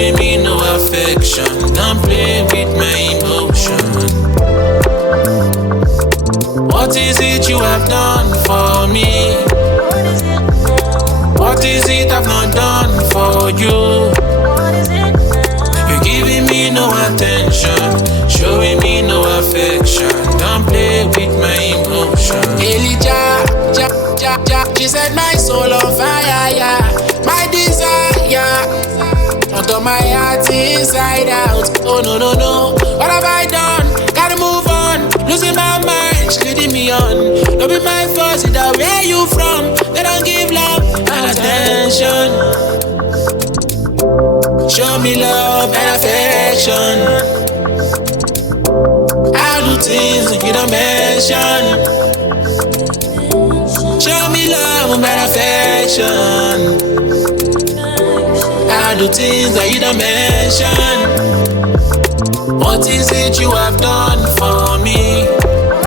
showing me no affection. Don't play with my emotion. What is it you have done for me? What is it I've not done for you? You're giving me no attention, showing me no affection. Don't play with my emotion. Elijah, she set my soul on fire, yeah. My desire, onto my heart inside out. Oh no, no, no, what have I done? Gotta move on, losing my mind, she's leading me on. Don't be my fault, see that where you from? They don't give love and attention. Show me love and affection. I do things that you don't mention. Show me love and affection. I do things that you don't mention. What is it you have done